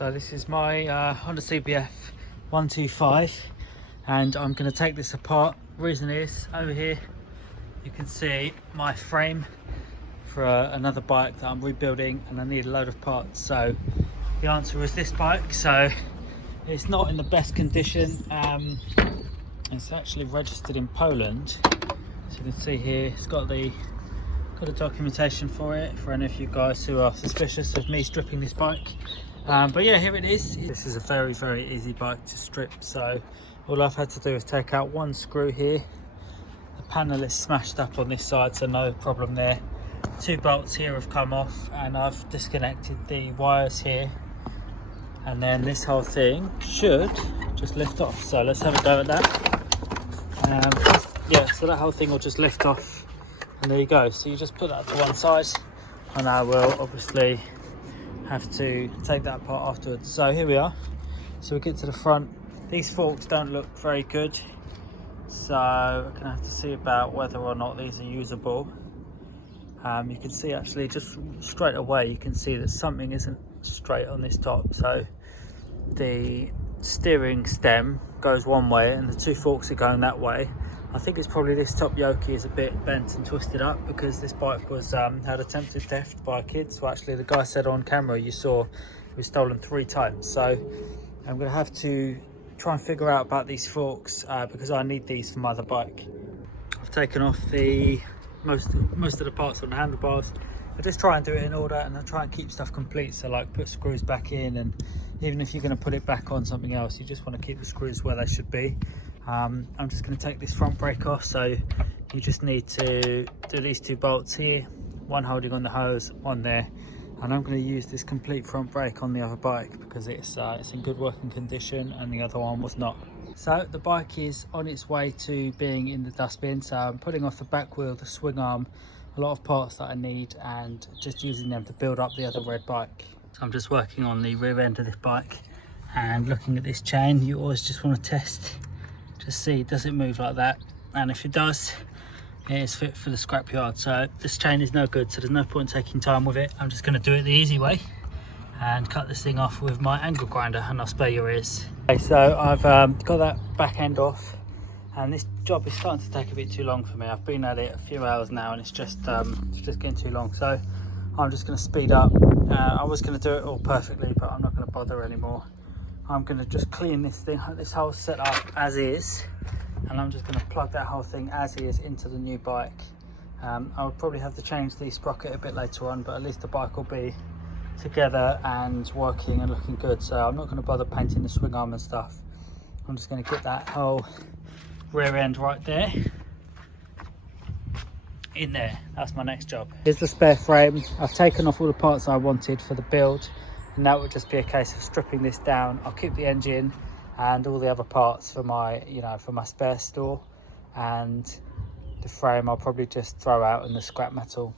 So this is my Honda CBF 125 and I'm going to take this apart. Reason is, over here you can see my frame for another bike that I'm rebuilding and I need a load of parts. So the answer is this bike. So it's not in the best condition. It's actually registered in Poland. So you can see here it's got the documentation for it, for any of you guys who are suspicious of me stripping this bike. But yeah, here it is. This is a very easy bike to strip. So all I've had to do is take out one screw here. The panel is smashed up on this side, so no problem there. Two bolts here have come off and I've disconnected the wires here, and then this whole thing should just lift off. So let's have a go at that. Yeah, so that whole thing will just lift off, and there you go. So you just put that to one side, and I will obviously have to take that apart afterwards. So here we are. So we get to the front. These forks don't look very good, so I'm gonna have to see about whether or not these are usable. You can see actually just straight away you can see that something isn't straight on this top. So the steering stem goes one way and the two forks are going that way. I think it's probably this top yoke is a bit bent and twisted up because this bike was had attempted theft by kids. Well, actually the guy said on camera you saw it was stolen 3 times. So I'm going to have to try and figure out about these forks because I need these for my other bike. I've taken off the most of the parts on the handlebars. I just try and do it in order, and I try and keep stuff complete. So like put screws back in, and even if you're going to put it back on something else, you just want to keep the screws where they should be. I'm just going to take this front brake off. So you just need to do these 2 bolts here, one holding on the hose, one there, and I'm going to use this complete front brake on the other bike because it's in good working condition and the other one was not. So the bike is on its way to being in the dustbin. So I'm putting off the back wheel, the swing arm, a lot of parts that I need, and just using them to build up the other red bike. So I'm just working on the rear end of this bike and looking at this chain. You always just want to test, just see, does it move like that? And if it does, it is fit for the scrapyard. So this chain is no good, so there's no point taking time with it. I'm just going to do it the easy way and cut this thing off with my angle grinder, and I'll spare your ears. Okay, so I've got that back end off, and this job is starting to take a bit too long for me. I've been at it a few hours now and it's just getting too long. So I'm just going to speed up. I was going to do it all perfectly, but I'm not going to bother anymore. I'm going to just clean this thing, this whole setup as is, and I'm just going to plug that whole thing as is into the new bike. I'll probably have to change the sprocket a bit later on, but at least the bike will be together and working and looking good. So I'm not going to bother painting the swing arm and stuff. I'm just going to get that whole rear end right there in there. That's my next job. Here's the spare frame. I've taken off all the parts I wanted for the build, and that would just be a case of stripping this down. I'll keep the engine and all the other parts for my, for my spare store, and the frame I'll probably just throw out in the scrap metal.